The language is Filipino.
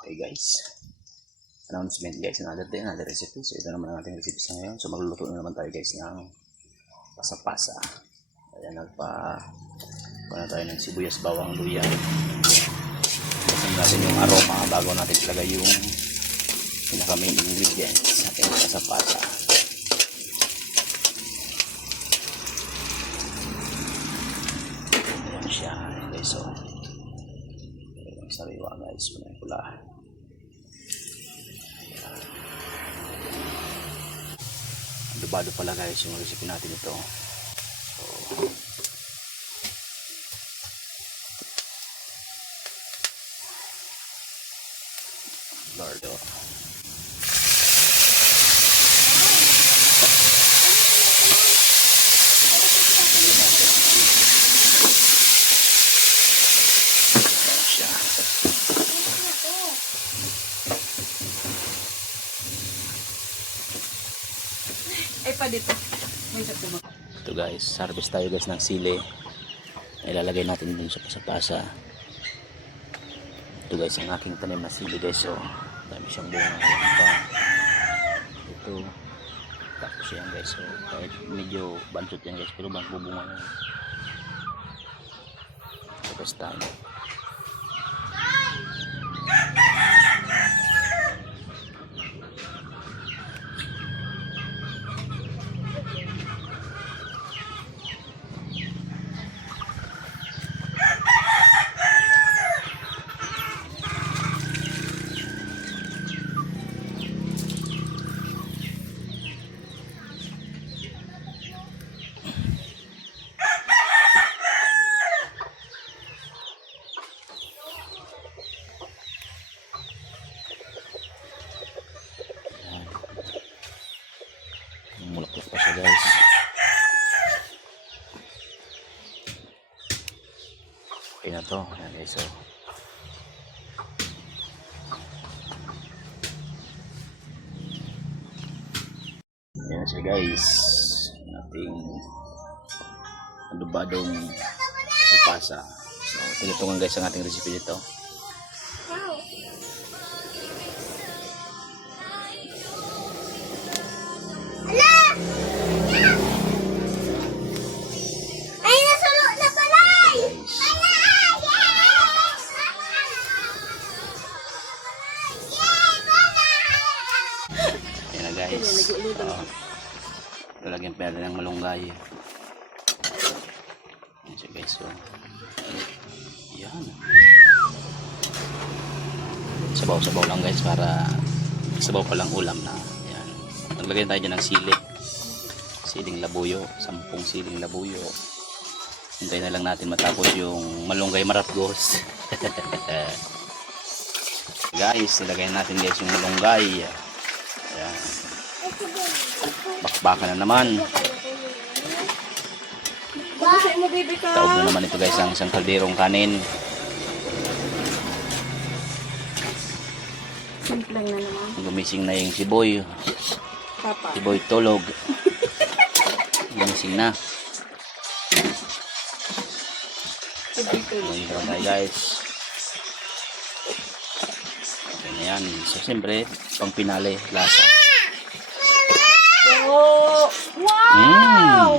Okay guys, announcement guys, another day, another recipe. So ito naman ang ating recipe sa ngayon. So magluluto na naman tayo guys ng pasa-pasa. Ayan, na tayo ng sibuyas, bawang, luya. Basan natin yung aroma bago natin ilagay yung pinaka main ingredients sa ating pasa-pasa. Ayan siya guys, so sariwa guys, pula. Adobado pala guys yung recipe natin ito. So lardo. Ay pa dito. May sakto ba? Ito guys, harvest tayo guys ng sili. Ilalagay natin dun sa pasa-pasa. Ito guys, ang aking tanim na sili guys. So, dami siyang bunga. Ito. Tapos yan guys. So, kahit medyo bansot yan guys. Pero bubunga yan. Tapos tayo. Mulaklak pa siya guys. Okay na to. Ayan guys, so ayan siya guys, ating adobadong pasa-pasa. So tinutungan guys ang ating recipe dito. Guys, lalagyan pa natin ng malunggay. Yan siya guys, so yan, sabaw-sabaw lang guys, para sabaw pa lang ulam na. Yan, naglagyan tayo dyan ng siling labuyo, 10 siling labuyo. Hintayin na lang natin matapos yung malunggay marapgos. Guys, nilagyan natin guys yung malunggay. Yan, bakbakan na naman. Taob na naman ito guys ang isang kalderong kanin. Simplang na naman. Gumising na yung siboy. Papa. Siboy tulog. Gumising na. Ngayon tayo guys. Ayan. So siyempre, pang pinali, lasa. Oh, wow!